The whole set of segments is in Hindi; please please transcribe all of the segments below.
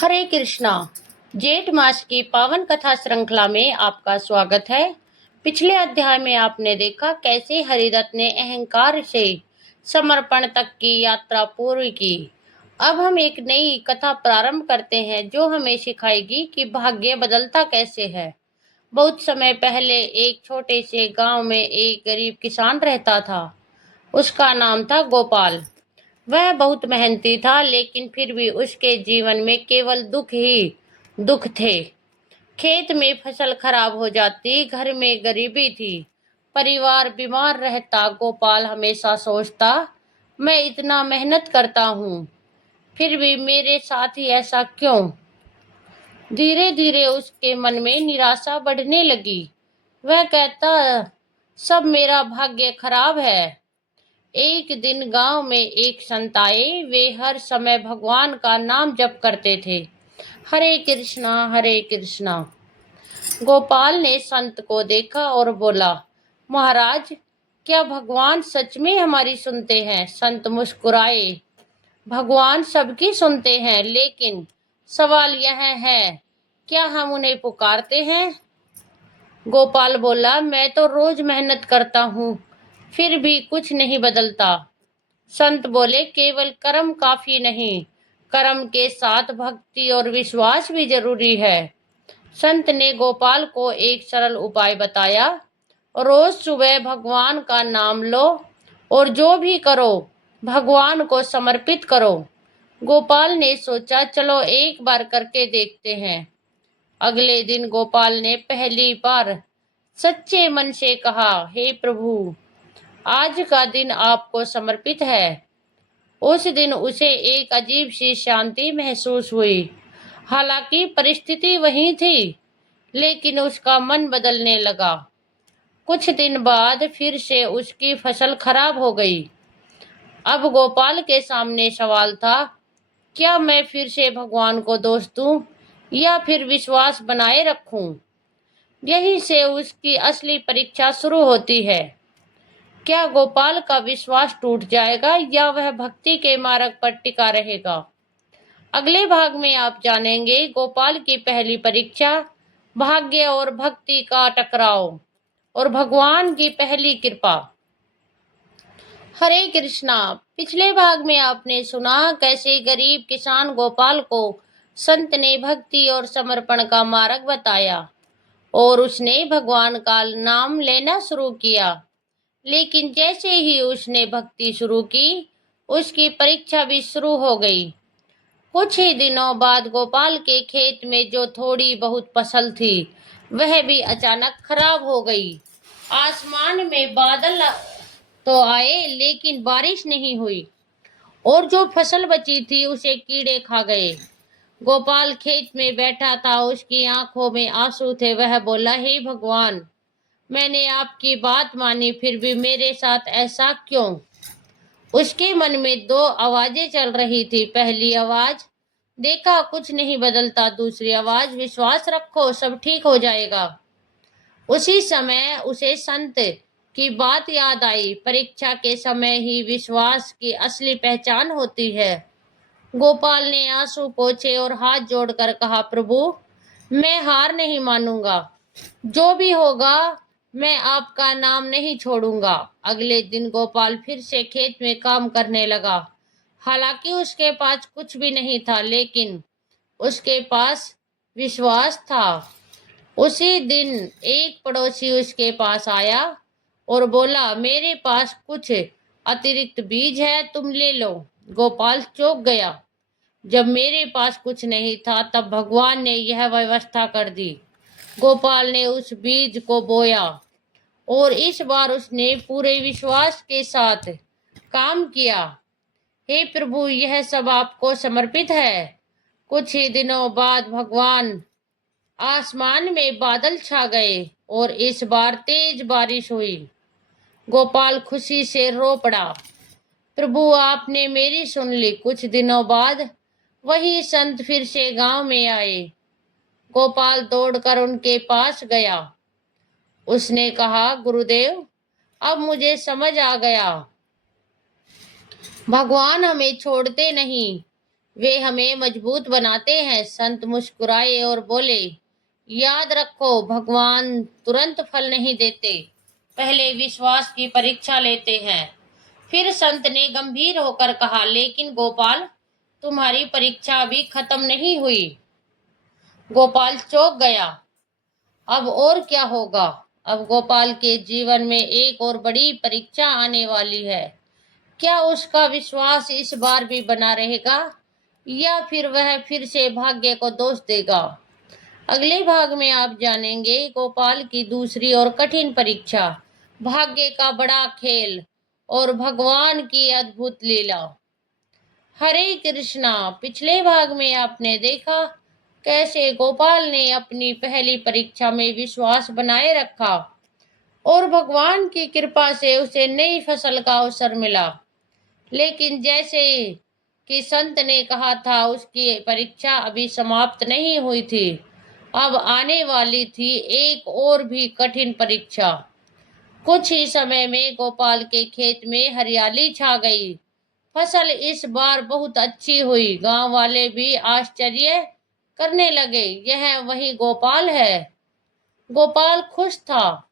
हरे कृष्णा। जेठ मास की पावन कथा श्रृंखला में आपका स्वागत है। पिछले अध्याय में आपने देखा कैसे हरिदत्त ने अहंकार से समर्पण तक की यात्रा पूरी की। अब हम एक नई कथा प्रारंभ करते हैं जो हमें सिखाएगी कि भाग्य बदलता कैसे है। बहुत समय पहले एक छोटे से गांव में एक गरीब किसान रहता था। उसका नाम था गोपाल। वह बहुत मेहनती था, लेकिन फिर भी उसके जीवन में केवल दुख ही दुख थे। खेत में फसल खराब हो जाती, घर में गरीबी थी, परिवार बीमार रहता। गोपाल हमेशा सोचता, मैं इतना मेहनत करता हूँ, फिर भी मेरे साथ ही ऐसा क्यों। धीरे धीरे उसके मन में निराशा बढ़ने लगी। वह कहता, सब मेरा भाग्य खराब है। एक दिन गांव में एक संत आए। वे हर समय भगवान का नाम जप करते थे, हरे कृष्णा हरे कृष्णा। गोपाल ने संत को देखा और बोला, महाराज, क्या भगवान सच में हमारी सुनते हैं? संत मुस्कुराए, भगवान सबकी सुनते हैं, लेकिन सवाल यह है, क्या हम उन्हें पुकारते हैं? गोपाल बोला, मैं तो रोज मेहनत करता हूँ, फिर भी कुछ नहीं बदलता। संत बोले, केवल कर्म काफी नहीं, कर्म के साथ भक्ति और विश्वास भी जरूरी है। संत ने गोपाल को एक सरल उपाय बताया, रोज सुबह भगवान का नाम लो और जो भी करो भगवान को समर्पित करो। गोपाल ने सोचा, चलो एक बार करके देखते हैं। अगले दिन गोपाल ने पहली बार सच्चे मन से कहा, हे प्रभु, आज का दिन आपको समर्पित है। उस दिन उसे एक अजीब सी शांति महसूस हुई। हालांकि परिस्थिति वही थी, लेकिन उसका मन बदलने लगा। कुछ दिन बाद फिर से उसकी फसल खराब हो गई। अब गोपाल के सामने सवाल था, क्या मैं फिर से भगवान को दोष दूं या फिर विश्वास बनाए रखूं? यहीं से उसकी असली परीक्षा शुरू होती है। क्या गोपाल का विश्वास टूट जाएगा या वह भक्ति के मार्ग पर टिका रहेगा? अगले भाग में आप जानेंगे गोपाल की पहली परीक्षा, भाग्य और भक्ति का टकराव, और भगवान की पहली कृपा। हरे कृष्णा। पिछले भाग में आपने सुना कैसे गरीब किसान गोपाल को संत ने भक्ति और समर्पण का मार्ग बताया और उसने भगवान का नाम लेना शुरू किया। लेकिन जैसे ही उसने भक्ति शुरू की, उसकी परीक्षा भी शुरू हो गई। कुछ ही दिनों बाद गोपाल के खेत में जो थोड़ी बहुत फसल थी, वह भी अचानक खराब हो गई। आसमान में बादल तो आए, लेकिन बारिश नहीं हुई और जो फसल बची थी उसे कीड़े खा गए। गोपाल खेत में बैठा था, उसकी आंखों में आंसू थे। वह बोला, हे भगवान, मैंने आपकी बात मानी, फिर भी मेरे साथ ऐसा क्यों? उसके मन में दो आवाजें चल रही थी। पहली आवाज, देखा कुछ नहीं बदलता। दूसरी आवाज, विश्वास रखो, सब ठीक हो जाएगा। उसी समय उसे संत की बात याद आई, परीक्षा के समय ही विश्वास की असली पहचान होती है। गोपाल ने आंसू पोंछे और हाथ जोड़कर कहा, प्रभु, मैं हार नहीं मानूंगा, जो भी होगा मैं आपका नाम नहीं छोड़ूंगा। अगले दिन गोपाल फिर से खेत में काम करने लगा। हालांकि उसके पास कुछ भी नहीं था, लेकिन उसके पास विश्वास था। उसी दिन एक पड़ोसी उसके पास आया और बोला, मेरे पास कुछ अतिरिक्त बीज है, तुम ले लो। गोपाल चौंक गया। जब मेरे पास कुछ नहीं था, तब भगवान ने यह व्यवस्था कर दी। गोपाल ने उस बीज को बोया और इस बार उसने पूरे विश्वास के साथ काम किया। हे प्रभु, यह सब आपको समर्पित है। कुछ ही दिनों बाद भगवान आसमान में बादल छा गए और इस बार तेज बारिश हुई। गोपाल खुशी से रो पड़ा, प्रभु, आपने मेरी सुन ली। कुछ दिनों बाद वही संत फिर से गांव में आए। गोपाल दौड़कर उनके पास गया। उसने कहा, गुरुदेव, अब मुझे समझ आ गया, भगवान हमें छोड़ते नहीं, वे हमें मजबूत बनाते हैं। संत मुस्कुराए और बोले, याद रखो, भगवान तुरंत फल नहीं देते, पहले विश्वास की परीक्षा लेते हैं। फिर संत ने गंभीर होकर कहा, लेकिन गोपाल, तुम्हारी परीक्षा अभी खत्म नहीं हुई। गोपाल चौंक गया। अब और क्या होगा? अब गोपाल के जीवन में एक और बड़ी परीक्षा आने वाली है। क्या उसका विश्वास इस बार भी बना रहेगा, या फिर वह फिर से भाग्य को दोष देगा? अगले भाग में आप जानेंगे गोपाल की दूसरी और कठिन परीक्षा, भाग्य का बड़ा खेल और भगवान की अद्भुत लीला। हरे कृष्णा। पिछले भाग में आपने देखा कैसे गोपाल ने अपनी पहली परीक्षा में विश्वास बनाए रखा और भगवान की कृपा से उसे नई फसल का अवसर मिला। लेकिन जैसे कि संत ने कहा था, उसकी परीक्षा अभी समाप्त नहीं हुई थी। अब आने वाली थी एक और भी कठिन परीक्षा। कुछ ही समय में गोपाल के खेत में हरियाली छा गई। फसल इस बार बहुत अच्छी हुई। गांव वाले भी आश्चर्य करने लगे, यह वही गोपाल है। गोपाल खुश था।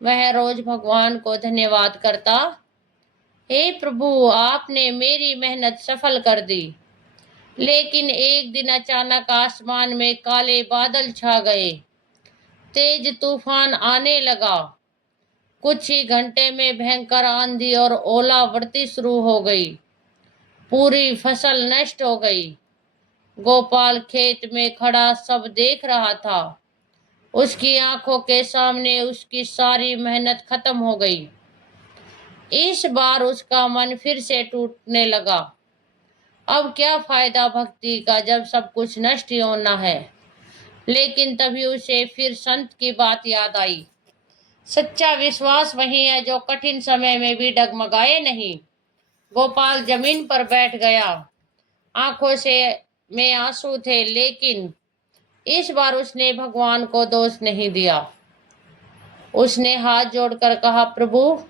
वह रोज भगवान को धन्यवाद करता, हे प्रभु, आपने मेरी मेहनत सफल कर दी। लेकिन एक दिन अचानक आसमान में काले बादल छा गए। तेज तूफान आने लगा। कुछ ही घंटे में भयंकर आंधी और ओलावृष्टि शुरू हो गई। पूरी फसल नष्ट हो गई। गोपाल खेत में खड़ा सब देख रहा था। उसकी आंखों के सामने उसकी सारी मेहनत खत्म हो गई। इस बार उसका मन फिर से टूटने लगा। अब क्या फायदा भक्ति का जब सब कुछ नष्ट ही होना है। लेकिन तभी उसे फिर संत की बात याद आई। सच्चा विश्वास वही है जो कठिन समय में भी डगमगाए नहीं। गोपाल जमीन पर बैठ गया। आंखों से में आंसू थे, लेकिन इस बार उसने भगवान को दोष नहीं दिया। उसने हाथ जोड़कर कहा, प्रभु,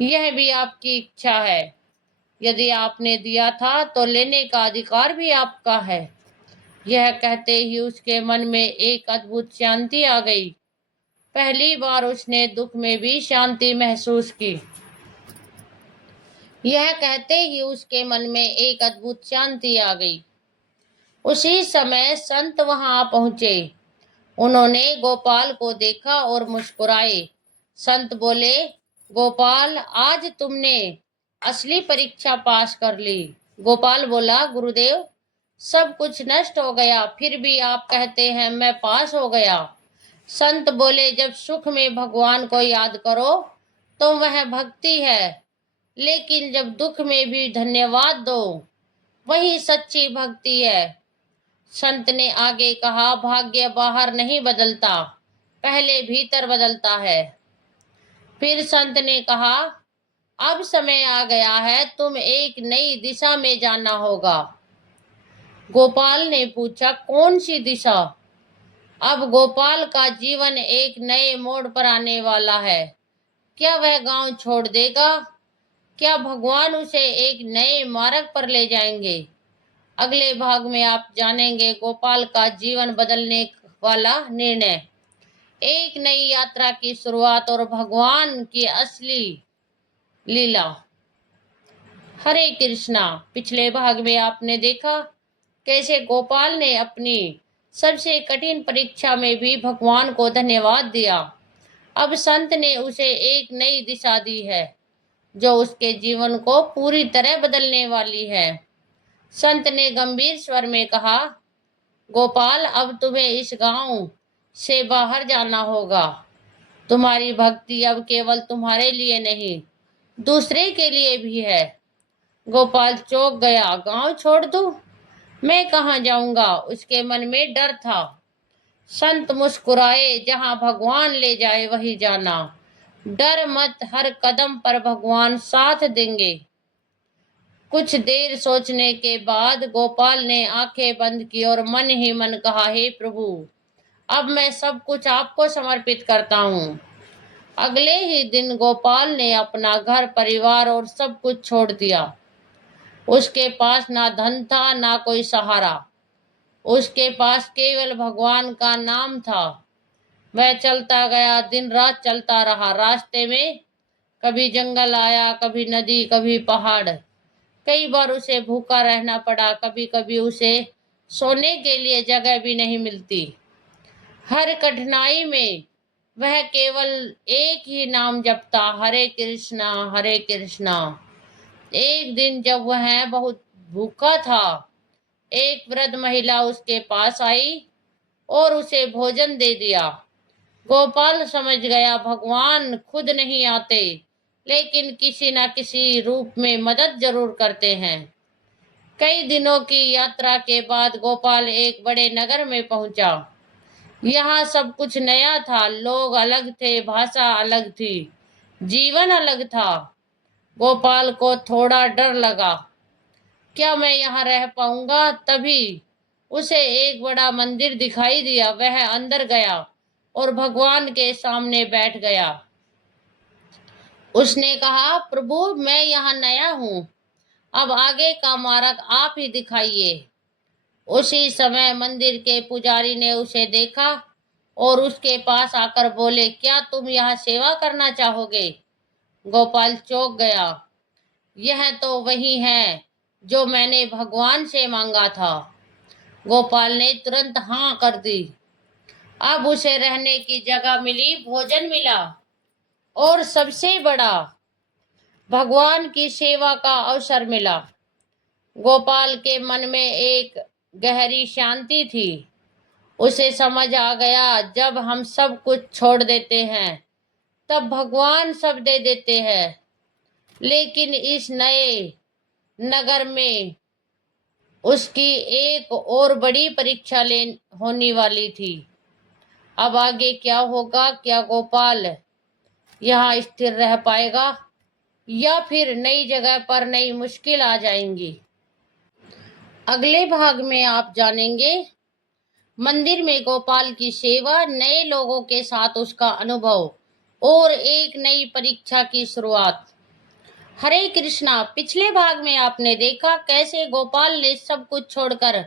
यह भी आपकी इच्छा है। यदि आपने दिया था तो लेने का अधिकार भी आपका है। यह कहते ही उसके मन में एक अद्भुत शांति आ गई। पहली बार उसने दुख में भी शांति महसूस की। यह कहते ही उसके मन में एक अद्भुत शांति आ गई। उसी समय संत वहां पहुंचे। उन्होंने गोपाल को देखा और मुस्कुराए। संत बोले, गोपाल, आज तुमने असली परीक्षा पास कर ली। गोपाल बोला, गुरुदेव, सब कुछ नष्ट हो गया, फिर भी आप कहते हैं मैं पास हो गया। संत बोले, जब सुख में भगवान को याद करो तो वह भक्ति है, लेकिन जब दुख में भी धन्यवाद दो, वही सच्ची भक्ति है। संत ने आगे कहा, भाग्य बाहर नहीं बदलता, पहले भीतर बदलता है। फिर संत ने कहा, अब समय आ गया है, तुम एक नई दिशा में जाना होगा। गोपाल ने पूछा, कौन सी दिशा? अब गोपाल का जीवन एक नए मोड़ पर आने वाला है। क्या वह गांव छोड़ देगा? क्या भगवान उसे एक नए मार्ग पर ले जाएंगे? अगले भाग में आप जानेंगे गोपाल का जीवन बदलने वाला निर्णय, एक नई यात्रा की शुरुआत और भगवान की असली लीला। हरे कृष्णा। पिछले भाग में आपने देखा कैसे गोपाल ने अपनी सबसे कठिन परीक्षा में भी भगवान को धन्यवाद दिया। अब संत ने उसे एक नई दिशा दी है जो उसके जीवन को पूरी तरह बदलने वाली है। संत ने गंभीर स्वर में कहा, गोपाल, अब तुम्हें इस गांव से बाहर जाना होगा। तुम्हारी भक्ति अब केवल तुम्हारे लिए नहीं, दूसरे के लिए भी है। गोपाल चौंक गया। गांव छोड़ दूं? मैं कहाँ जाऊंगा? उसके मन में डर था। संत मुस्कुराए, जहां भगवान ले जाए वही जाना। डर मत, हर कदम पर भगवान साथ देंगे। कुछ देर सोचने के बाद गोपाल ने आंखें बंद की और मन ही मन कहा, हे प्रभु, अब मैं सब कुछ आपको समर्पित करता हूँ। अगले ही दिन गोपाल ने अपना घर, परिवार और सब कुछ छोड़ दिया। उसके पास ना धन था ना कोई सहारा, उसके पास केवल भगवान का नाम था। वह चलता गया, दिन रात चलता रहा। रास्ते में कभी जंगल आया, कभी नदी, कभी पहाड़। कई बार उसे भूखा रहना पड़ा, कभी कभी उसे सोने के लिए जगह भी नहीं मिलती। हर कठिनाई में वह केवल एक ही नाम जपता, हरे कृष्णा हरे कृष्णा। एक दिन जब वह बहुत भूखा था, एक वृद्ध महिला उसके पास आई और उसे भोजन दे दिया। गोपाल समझ गया, भगवान खुद नहीं आते, लेकिन किसी न किसी रूप में मदद जरूर करते हैं। कई दिनों की यात्रा के बाद गोपाल एक बड़े नगर में पहुंचा। यहाँ सब कुछ नया था, लोग अलग थे, भाषा अलग थी, जीवन अलग था। गोपाल को थोड़ा डर लगा, क्या मैं यहाँ रह पाऊंगा? तभी उसे एक बड़ा मंदिर दिखाई दिया। वह अंदर गया और भगवान के सामने बैठ गया। उसने कहा, प्रभु मैं यहाँ नया हूँ, अब आगे का मार्ग आप ही दिखाइए। उसी समय मंदिर के पुजारी ने उसे देखा और उसके पास आकर बोले, क्या तुम यहाँ सेवा करना चाहोगे? गोपाल चौंक गया, यह तो वही है जो मैंने भगवान से मांगा था। गोपाल ने तुरंत हाँ कर दी। अब उसे रहने की जगह मिली, भोजन मिला और सबसे बड़ा, भगवान की सेवा का अवसर मिला। गोपाल के मन में एक गहरी शांति थी। उसे समझ आ गया, जब हम सब कुछ छोड़ देते हैं तब भगवान सब दे देते हैं। लेकिन इस नए नगर में उसकी एक और बड़ी परीक्षा ले होने वाली थी। अब आगे क्या होगा? क्या गोपाल यहाँ स्थिर रह पाएगा या फिर नई जगह पर नई मुश्किल आ जाएंगी? अगले भाग में आप जानेंगे मंदिर में गोपाल की सेवा, नए लोगों के साथ उसका अनुभव और एक नई परीक्षा की शुरुआत। हरे कृष्णा। पिछले भाग में आपने देखा कैसे गोपाल ने सब कुछ छोड़कर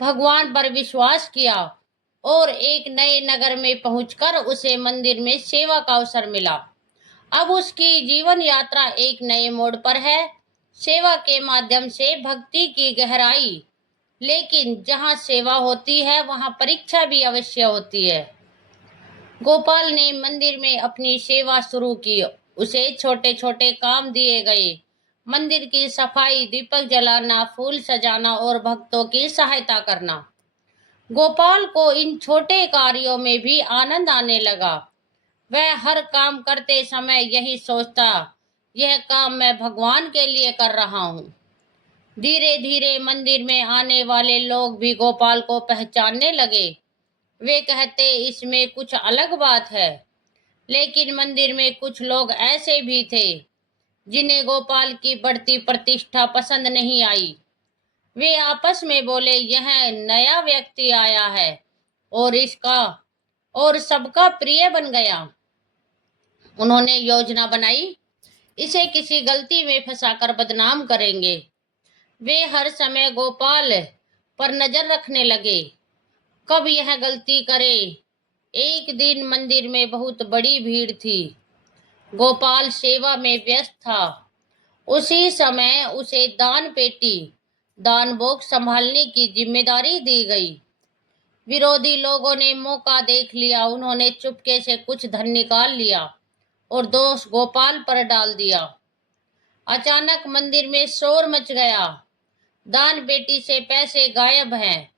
भगवान पर विश्वास किया और एक नए नगर में पहुंचकर उसे मंदिर में सेवा का अवसर मिला। अब उसकी जीवन यात्रा एक नए मोड़ पर है, सेवा के माध्यम से भक्ति की गहराई। लेकिन जहाँ सेवा होती है वहाँ परीक्षा भी अवश्य होती है। गोपाल ने मंदिर में अपनी सेवा शुरू की। उसे छोटे छोटे काम दिए गए, मंदिर की सफाई, दीपक जलाना, फूल सजाना और भक्तों की सहायता करना। गोपाल को इन छोटे कार्यों में भी आनंद आने लगा। वह हर काम करते समय यही सोचता, यह काम मैं भगवान के लिए कर रहा हूँ। धीरे धीरे मंदिर में आने वाले लोग भी गोपाल को पहचानने लगे। वे कहते, इसमें कुछ अलग बात है। लेकिन मंदिर में कुछ लोग ऐसे भी थे जिन्हें गोपाल की बढ़ती प्रतिष्ठा पसंद नहीं आई। वे आपस में बोले, यह नया व्यक्ति आया है और इसका और सबका प्रिय बन गया। उन्होंने योजना बनाई, इसे किसी गलती में फंसाकर बदनाम करेंगे। वे हर समय गोपाल पर नजर रखने लगे, कब यह गलती करे। एक दिन मंदिर में बहुत बड़ी भीड़ थी। गोपाल सेवा में व्यस्त था। उसी समय उसे दान पेटी, दान बॉक्स संभालने की जिम्मेदारी दी गई। विरोधी लोगों ने मौका देख लिया। उन्होंने चुपके से कुछ धन निकाल लिया और दोष गोपाल पर डाल दिया। अचानक मंदिर में शोर मच गया, दान पेटी से पैसे गायब हैं।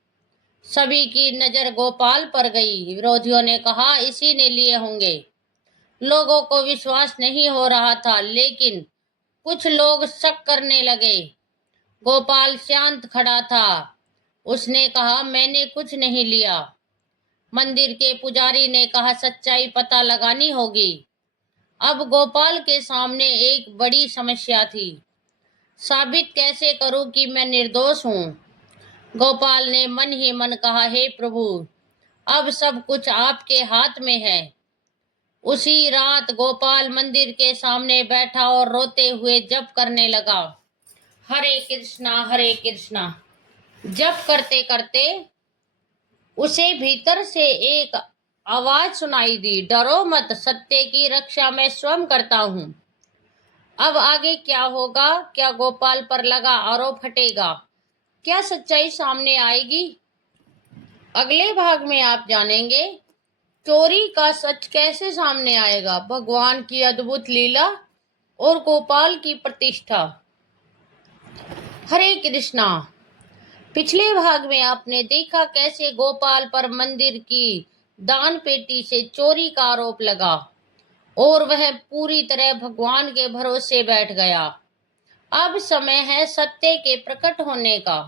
सभी की नजर गोपाल पर गई। विरोधियों ने कहा, इसी ने लिए होंगे। लोगों को विश्वास नहीं हो रहा था, लेकिन कुछ लोग शक करने लगे। गोपाल शांत खड़ा था। उसने कहा, मैंने कुछ नहीं लिया। मंदिर के पुजारी ने कहा, सच्चाई पता लगानी होगी। अब गोपाल के सामने एक बड़ी समस्या थी, साबित कैसे करूं कि मैं निर्दोष हूं। गोपाल ने मन ही मन कहा, हे प्रभु, अब सब कुछ आपके हाथ में है। उसी रात गोपाल मंदिर के सामने बैठा और रोते हुए जप करने लगा। हरे कृष्णा जप करते करते उसे भीतर से एक आवाज सुनाई दी, डरो मत, सत्य की रक्षा मैं स्वयं करता हूं। अब आगे क्या होगा? क्या गोपाल पर लगा आरोप हटेगा? क्या सच्चाई सामने आएगी? अगले भाग में आप जानेंगे चोरी का सच कैसे सामने आएगा, भगवान की अद्भुत लीला और गोपाल की प्रतिष्ठा। हरे कृष्णा। पिछले भाग में आपने देखा कैसे गोपाल पर मंदिर की दान पेटी से चोरी का आरोप लगा और वह पूरी तरह भगवान के भरोसे बैठ गया। अब समय है सत्य के प्रकट होने का।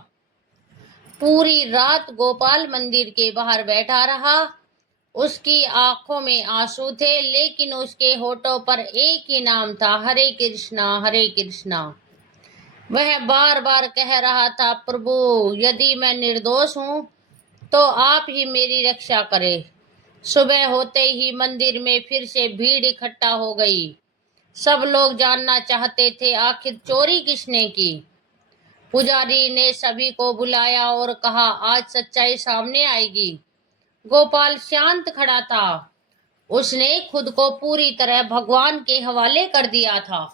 पूरी रात गोपाल मंदिर के बाहर बैठा रहा। उसकी आंखों में आंसू थे, लेकिन उसके होठों पर एक ही नाम था, हरे कृष्णा हरे कृष्णा। वह बार बार कह रहा था, प्रभु यदि मैं निर्दोष हूं तो आप ही मेरी रक्षा करें। सुबह होते ही मंदिर में फिर से भीड़ इकट्ठा हो गई। सब लोग जानना चाहते थे आखिर चोरी किसने की। पुजारी ने सभी को बुलाया और कहा, आज सच्चाई सामने आएगी। गोपाल शांत खड़ा था। उसने खुद को पूरी तरह भगवान के हवाले कर दिया था।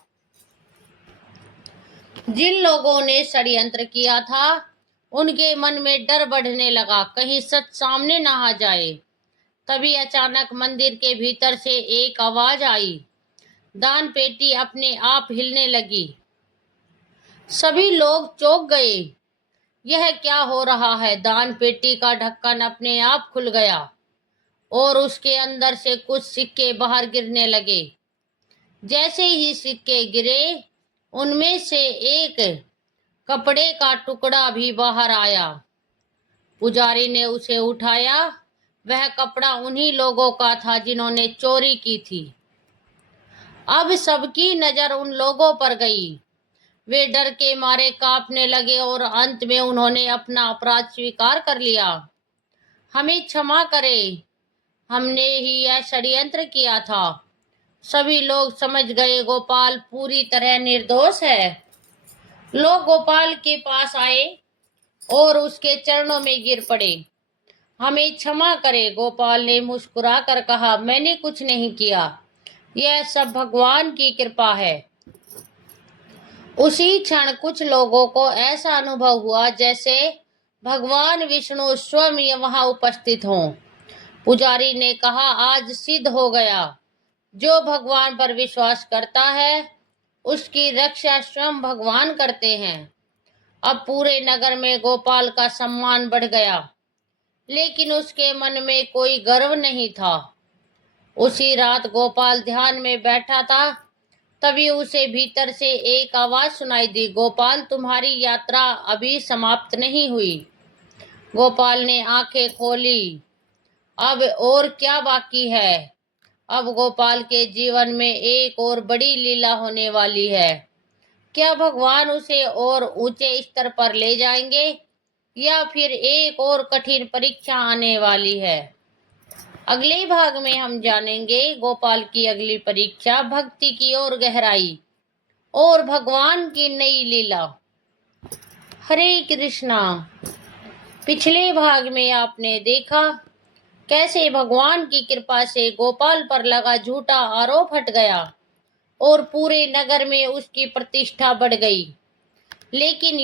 जिन लोगों ने षड्यंत्र किया था उनके मन में डर बढ़ने लगा, कहीं सच सामने ना आ जाए। तभी अचानक मंदिर के भीतर से एक आवाज आई। दान पेटी अपने आप हिलने लगी। सभी लोग चौंक गए। यह क्या हो रहा है? दान पेटी का ढक्कन अपने आप खुल गया और उसके अंदर से कुछ सिक्के बाहर गिरने लगे। जैसे ही सिक्के गिरे उनमें से एक कपड़े का टुकड़ा भी बाहर आया। पुजारी ने उसे उठाया। वह कपड़ा उन्हीं लोगों का था जिन्होंने चोरी की थी। अब सबकी नजर उन लोगों पर गई। वे डर के मारे कांपने लगे और अंत में उन्होंने अपना अपराध स्वीकार कर लिया। हमें क्षमा करें, हमने ही यह षड्यंत्र किया था। सभी लोग समझ गए गोपाल पूरी तरह निर्दोष है। लोग गोपाल के पास आए और उसके चरणों में गिर पड़े। हमें क्षमा करें, गोपाल ने मुस्कुरा कर कहा, मैंने कुछ नहीं किया, यह सब भगवान की कृपा है। उसी क्षण कुछ लोगों को ऐसा अनुभव हुआ जैसे भगवान विष्णु स्वयं वहां उपस्थित हों। पुजारी ने कहा, आज सिद्ध हो गया, जो भगवान पर विश्वास करता है उसकी रक्षा स्वयं भगवान करते हैं। अब पूरे नगर में गोपाल का सम्मान बढ़ गया, लेकिन उसके मन में कोई गर्व नहीं था। उसी रात गोपाल ध्यान में बैठा था, तभी उसे भीतर से एक आवाज सुनाई दी, गोपाल तुम्हारी यात्रा अभी समाप्त नहीं हुई। गोपाल ने आंखें खोली। अब और क्या बाकी है? अब गोपाल के जीवन में एक और बड़ी लीला होने वाली है। क्या भगवान उसे और ऊंचे स्तर पर ले जाएंगे या फिर एक और कठिन परीक्षा आने वाली है? अगले भाग में हम जानेंगे गोपाल की अगली परीक्षा, भक्ति की और गहराई और भगवान की नई लीला। हरे कृष्णा। पिछले भाग में आपने देखा कैसे भगवान की कृपा से गोपाल पर लगा झूठा आरोप हट गया और पूरे नगर में उसकी प्रतिष्ठा बढ़ गई। लेकिन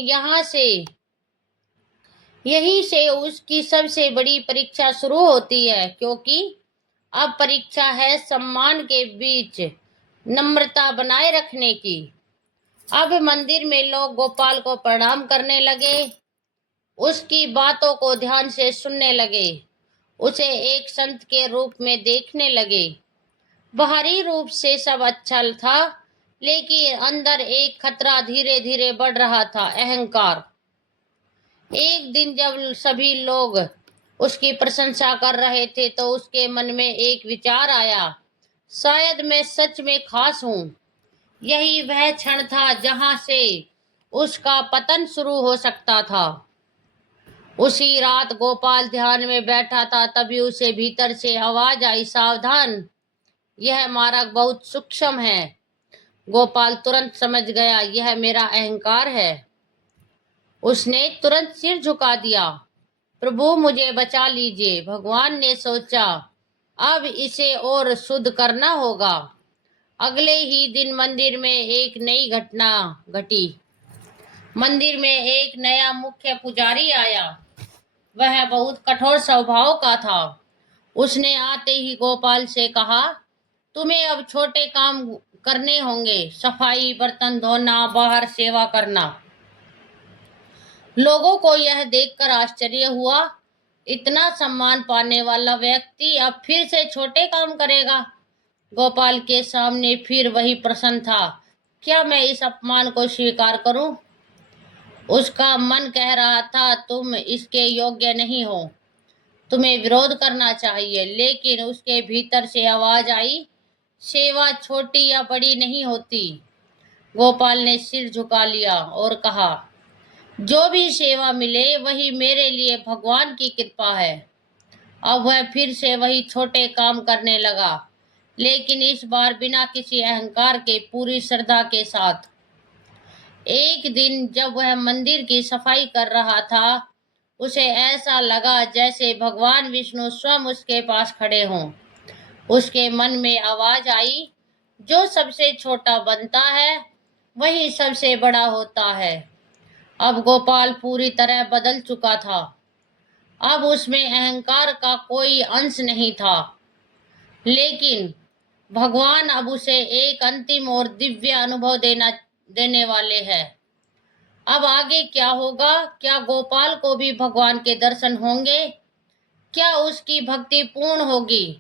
यहीं से उसकी सबसे बड़ी परीक्षा शुरू होती है, क्योंकि अब परीक्षा है सम्मान के बीच नम्रता बनाए रखने की। अब मंदिर में लोग गोपाल को प्रणाम करने लगे, उसकी बातों को ध्यान से सुनने लगे, उसे एक संत के रूप में देखने लगे। बाहरी रूप से सब अच्छा था, लेकिन अंदर एक खतरा धीरे धीरे बढ़ रहा था, अहंकार। एक दिन जब सभी लोग उसकी प्रशंसा कर रहे थे तो उसके मन में एक विचार आया, शायद मैं सच में खास हूं। यही वह क्षण था जहां से उसका पतन शुरू हो सकता था। उसी रात गोपाल ध्यान में बैठा था, तभी उसे भीतर से आवाज आई, सावधान, यह मार्ग बहुत सूक्ष्म है। गोपाल तुरंत समझ गया, यह मेरा अहंकार है। उसने तुरंत सिर झुका दिया। प्रभु मुझे बचा लीजिए। भगवान ने सोचा, अब इसे और शुद्ध करना होगा। अगले ही दिन मंदिर में एक नई घटना घटी। मंदिर में एक नया मुख्य पुजारी आया। वह बहुत कठोर स्वभाव का था। उसने आते ही गोपाल से कहा, तुम्हें अब छोटे काम करने होंगे, सफाई, बर्तन धोना, बाहर सेवा करना। लोगों को यह देखकर आश्चर्य हुआ। इतना सम्मान पाने वाला व्यक्ति अब फिर से छोटे काम करेगा। गोपाल के सामने फिर वही प्रश्न था, क्या मैं इस अपमान को स्वीकार करूं? उसका मन कह रहा था, तुम इसके योग्य नहीं हो, तुम्हें विरोध करना चाहिए। लेकिन उसके भीतर से आवाज आई, सेवा छोटी या बड़ी नहीं होती। गोपाल ने सिर झुका लिया और कहा, जो भी सेवा मिले वही मेरे लिए भगवान की कृपा है। अब वह फिर से वही छोटे काम करने लगा, लेकिन इस बार बिना किसी अहंकार के, पूरी श्रद्धा के साथ। एक दिन जब वह मंदिर की सफाई कर रहा था, उसे ऐसा लगा जैसे भगवान विष्णु स्वयं उसके पास खड़े हों। उसके मन में आवाज आई, जो सबसे छोटा बनता है वही सबसे बड़ा होता है। अब गोपाल पूरी तरह बदल चुका था। अब उसमें अहंकार का कोई अंश नहीं था, लेकिन भगवान अब उसे एक अंतिम और दिव्य अनुभव देने वाले हैं। अब आगे क्या होगा? क्या गोपाल को भी भगवान के दर्शन होंगे? क्या उसकी भक्ति पूर्ण होगी?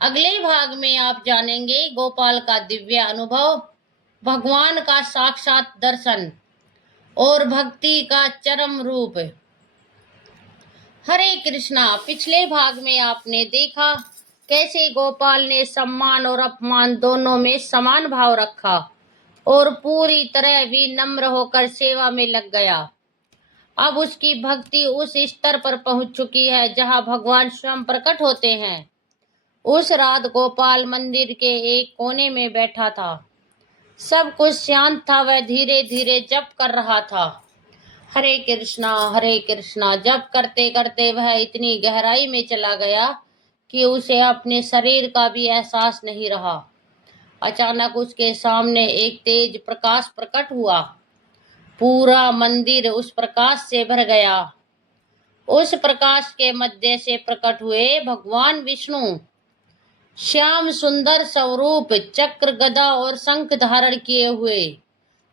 अगले भाग में आप जानेंगे गोपाल का दिव्य अनुभव, भगवान का साक्षात दर्शन और भक्ति का चरम रूप। हरे कृष्णा। पिछले भाग में आपने देखा कैसे गोपाल ने सम्मान और अपमान दोनों में समान भाव रखा और पूरी तरह विनम्र होकर सेवा में लग गया। अब उसकी भक्ति उस स्तर पर पहुंच चुकी है जहां भगवान स्वयं प्रकट होते हैं। उस रात गोपाल मंदिर के एक कोने में बैठा था। सब कुछ शांत था। वह धीरे धीरे जप कर रहा था, हरे कृष्णा जप करते करते वह इतनी गहराई में चला गया कि उसे अपने शरीर का भी एहसास नहीं रहा। अचानक उसके सामने एक तेज प्रकाश प्रकट हुआ। पूरा मंदिर उस प्रकाश से भर गया। उस प्रकाश के मध्य से प्रकट हुए भगवान विष्णु, श्याम सुंदर स्वरूप, चक्र, गदा और शंख धारण किए हुए।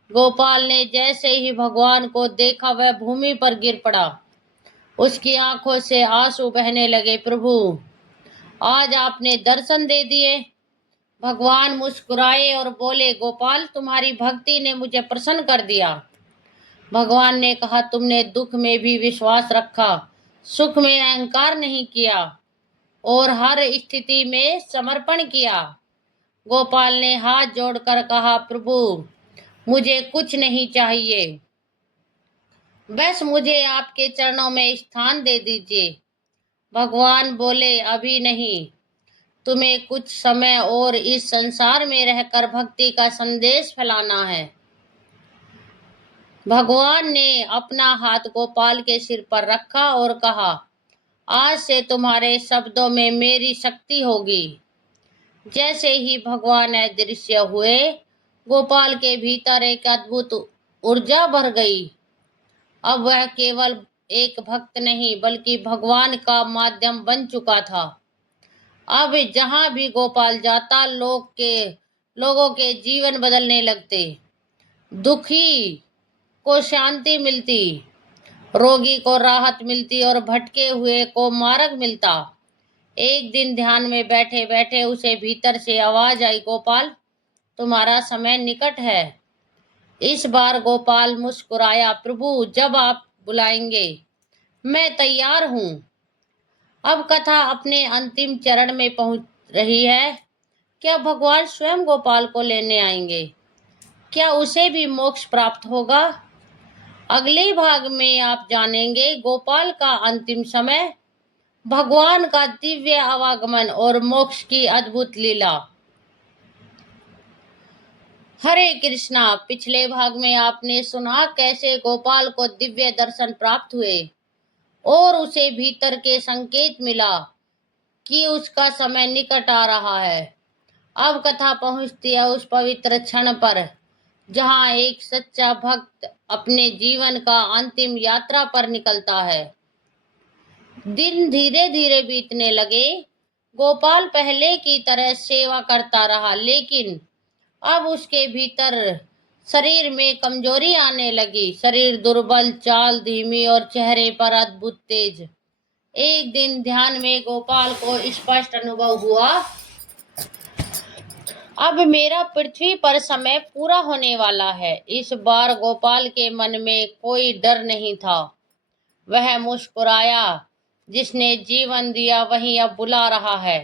गोपाल ने जैसे ही भगवान को देखा वह भूमि पर गिर पड़ा। उसकी आंखों से आंसू बहने लगे। प्रभु, आज आपने दर्शन दे दिए। भगवान मुस्कुराए और बोले, गोपाल, तुम्हारी भक्ति ने मुझे प्रसन्न कर दिया। भगवान ने कहा, तुमने दुख में भी विश्वास रखा, सुख में अहंकार नहीं किया और हर स्थिति में समर्पण किया। गोपाल ने हाथ जोड़कर कहा, प्रभु, मुझे कुछ नहीं चाहिए, बस मुझे आपके चरणों में स्थान दे दीजिए। भगवान बोले, अभी नहीं, तुम्हें कुछ समय और इस संसार में रहकर भक्ति का संदेश फैलाना है। भगवान ने अपना हाथ गोपाल के सिर पर रखा और कहा, आज से तुम्हारे शब्दों में मेरी शक्ति होगी। जैसे ही भगवान अदृश्य हुए, गोपाल के भीतर एक अद्भुत ऊर्जा भर गई। अब वह केवल एक भक्त नहीं बल्कि भगवान का माध्यम बन चुका था। अब जहां भी गोपाल जाता, लोगों के जीवन बदलने लगते। दुखी को शांति मिलती, रोगी को राहत मिलती और भटके हुए को मार्ग मिलता। एक दिन ध्यान में बैठे बैठे उसे भीतर से आवाज आई, गोपाल, तुम्हारा समय निकट है। इस बार गोपाल मुस्कुराया, प्रभु, जब आप बुलाएंगे मैं तैयार हूं। अब कथा अपने अंतिम चरण में पहुंच रही है। क्या भगवान स्वयं गोपाल को लेने आएंगे? क्या उसे भी मोक्ष प्राप्त होगा? अगले भाग में आप जानेंगे गोपाल का अंतिम समय, भगवान का दिव्य आवागमन और मोक्ष की अद्भुत लीला। हरे कृष्णा। पिछले भाग में आपने सुना कैसे गोपाल को दिव्य दर्शन प्राप्त हुए और उसे भीतर के संकेत मिला कि उसका समय निकट आ रहा है। अब कथा पहुंचती है उस पवित्र क्षण पर जहां एक सच्चा भक्त अपने जीवन का अंतिम यात्रा पर निकलता है। दिन धीरे धीरे बीतने लगे। गोपाल पहले की तरह सेवा करता रहा, लेकिन अब उसके भीतर शरीर में कमजोरी आने लगी। शरीर दुर्बल, चाल धीमी और चेहरे पर अद्भुत तेज। एक दिन ध्यान में गोपाल को स्पष्ट अनुभव हुआ, अब मेरा पृथ्वी पर समय पूरा होने वाला है। इस बार गोपाल के मन में कोई डर नहीं था। वह मुस्कुराया। जिसने जीवन दिया वही अब बुला रहा है।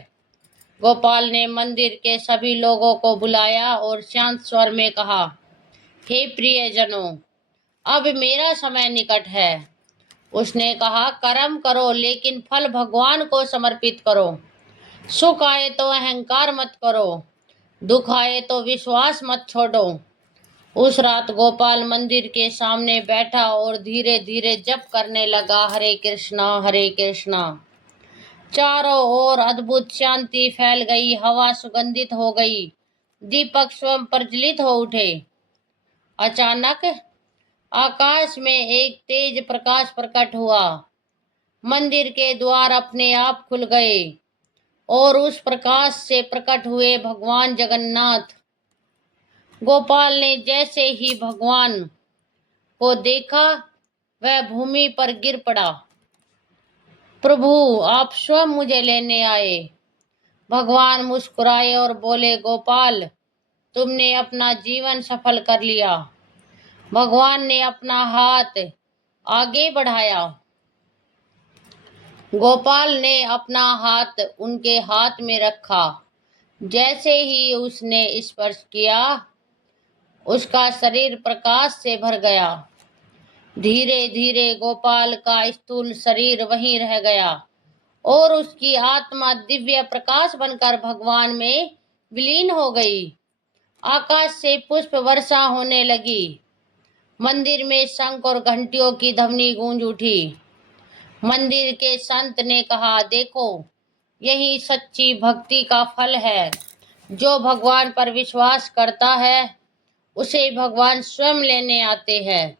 गोपाल ने मंदिर के सभी लोगों को बुलाया और शांत स्वर में कहा, हे प्रियजनों, अब मेरा समय निकट है। उसने कहा, कर्म करो लेकिन फल भगवान को समर्पित करो। सुख आए तो अहंकार मत करो, दुख आए तो विश्वास मत छोड़ो। उस रात गोपाल मंदिर के सामने बैठा और धीरे धीरे जप करने लगा, हरे कृष्णा हरे कृष्णा। चारों ओर अद्भुत शांति फैल गई। हवा सुगंधित हो गई, दीपक स्वयं प्रज्वलित हो उठे। अचानक आकाश में एक तेज प्रकाश प्रकट हुआ। मंदिर के द्वार अपने आप खुल गए और उस प्रकाश से प्रकट हुए भगवान जगन्नाथ। गोपाल ने जैसे ही भगवान को देखा, वह भूमि पर गिर पड़ा। प्रभु, आप स्वयं मुझे लेने आए। भगवान मुस्कुराए और बोले, गोपाल, तुमने अपना जीवन सफल कर लिया। भगवान ने अपना हाथ आगे बढ़ाया। गोपाल ने अपना हाथ उनके हाथ में रखा। जैसे ही उसने स्पर्श किया, उसका शरीर प्रकाश से भर गया। धीरे धीरे गोपाल का स्थूल शरीर वहीं रह गया और उसकी आत्मा दिव्य प्रकाश बनकर भगवान में विलीन हो गई। आकाश से पुष्प वर्षा होने लगी। मंदिर में शंख और घंटियों की ध्वनि गूंज उठी। मंदिर के संत ने कहा, देखो, यही सच्ची भक्ति का फल है। जो भगवान पर विश्वास करता है उसे भगवान स्वयं लेने आते हैं।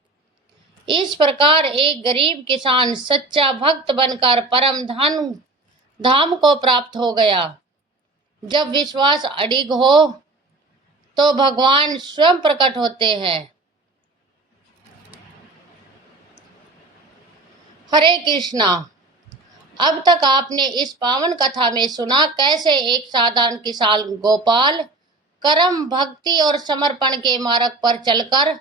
इस प्रकार एक गरीब किसान सच्चा भक्त बनकर परम धन धाम को प्राप्त हो गया। जब विश्वास अडिग हो तो भगवान स्वयं प्रकट होते हैं। हरे कृष्णा। अब तक आपने इस पावन कथा में सुना कैसे एक साधारण किसान गोपाल कर्म, भक्ति और समर्पण के मार्ग पर चलकर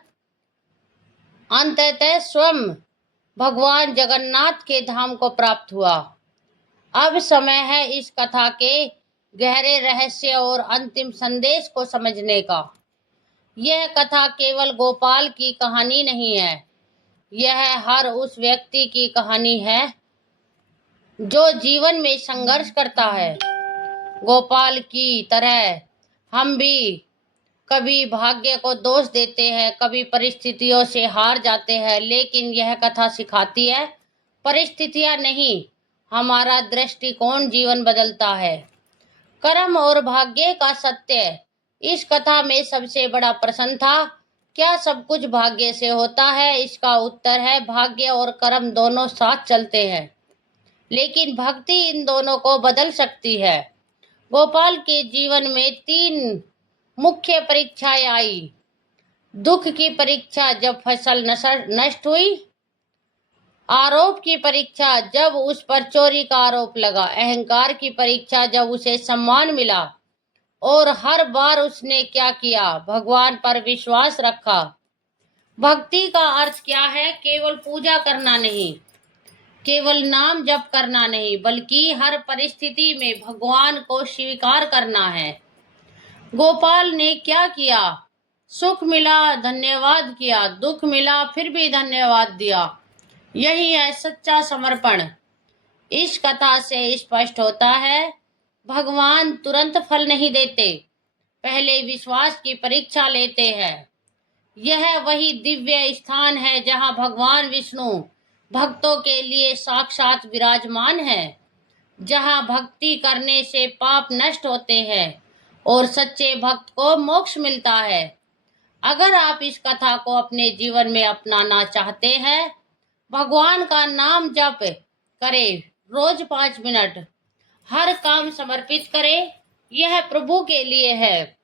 अंततः स्वयं भगवान जगन्नाथ के धाम को प्राप्त हुआ। अब समय है इस कथा के गहरे रहस्य और अंतिम संदेश को समझने का। यह कथा केवल गोपाल की कहानी नहीं है, यह हर उस व्यक्ति की कहानी है जो जीवन में संघर्ष करता है। गोपाल की तरह हम भी कभी भाग्य को दोष देते हैं, कभी परिस्थितियों से हार जाते हैं, लेकिन यह कथा सिखाती है परिस्थितियां नहीं, हमारा दृष्टिकोण जीवन बदलता है। कर्म और भाग्य का सत्य। इस कथा में सबसे बड़ा प्रश्न था, क्या सब कुछ भाग्य से होता है? इसका उत्तर है, भाग्य और कर्म दोनों साथ चलते हैं, लेकिन भक्ति इन दोनों को बदल सकती है। गोपाल के जीवन में 3 मुख्य परीक्षाएं आई। दुख की परीक्षा जब फसल नष्ट हुई, आरोप की परीक्षा जब उस पर चोरी का आरोप लगा, अहंकार की परीक्षा जब उसे सम्मान मिला, और हर बार उसने क्या किया? भगवान पर विश्वास रखा। भक्ति का अर्थ क्या है? केवल पूजा करना नहीं, केवल नाम जप करना नहीं, बल्कि हर परिस्थिति में भगवान को स्वीकार करना है। गोपाल ने क्या किया? सुख मिला धन्यवाद किया, दुख मिला फिर भी धन्यवाद दिया। यही है सच्चा समर्पण। इस कथा से स्पष्ट होता है, भगवान तुरंत फल नहीं देते, पहले विश्वास की परीक्षा लेते हैं। यह वही दिव्य स्थान है जहां भगवान विष्णु भक्तों के लिए साक्षात विराजमान है, जहां भक्ति करने से पाप नष्ट होते हैं और सच्चे भक्त को मोक्ष मिलता है। अगर आप इस कथा को अपने जीवन में अपनाना चाहते हैं, भगवान का नाम जप करें, रोज 5 मिनट, हर काम समर्पित करें, यह प्रभु के लिए है।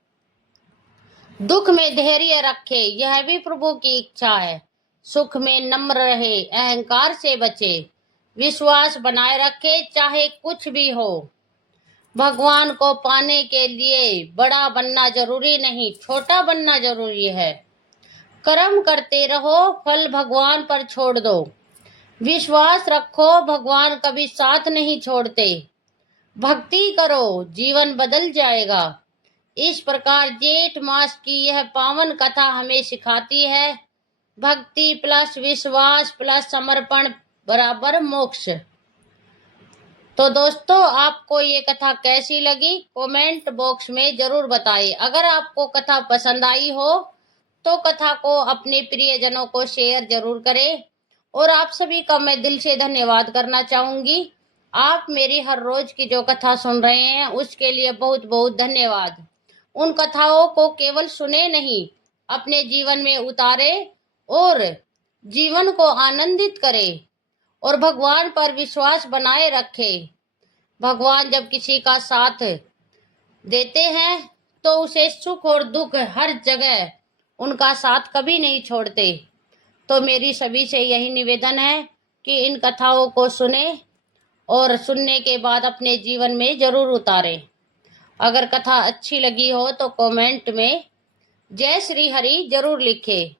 दुख में धैर्य रखे, यह भी प्रभु की इच्छा है। सुख में नम्र रहे, अहंकार से बचे, विश्वास बनाए रखे चाहे कुछ भी हो। भगवान को पाने के लिए बड़ा बनना जरूरी नहीं, छोटा बनना जरूरी है। कर्म करते रहो, फल भगवान पर छोड़ दो। विश्वास रखो, भगवान कभी साथ नहीं छोड़ते। भक्ति करो, जीवन बदल जाएगा। इस प्रकार जेठ मास की यह पावन कथा हमें सिखाती है, भक्ति प्लस विश्वास प्लस समर्पण बराबर मोक्ष। तो दोस्तों, आपको ये कथा कैसी लगी कमेंट बॉक्स में जरूर बताइए। अगर आपको कथा पसंद आई हो तो कथा को अपने प्रियजनों को शेयर जरूर करें। और आप सभी का मैं दिल से धन्यवाद करना चाहूंगी। आप मेरी हर रोज की जो कथा सुन रहे हैं उसके लिए बहुत बहुत धन्यवाद। उन कथाओं को केवल सुने नहीं, अपने जीवन में उतारे और जीवन को आनंदित करें और भगवान पर विश्वास बनाए रखें। भगवान जब किसी का साथ देते हैं तो उसे सुख और दुख हर जगह उनका साथ कभी नहीं छोड़ते। तो मेरी सभी से यही निवेदन है कि इन कथाओं को सुने और सुनने के बाद अपने जीवन में जरूर उतारें। अगर कथा अच्छी लगी हो तो कमेंट में जय श्री हरि जरूर लिखें।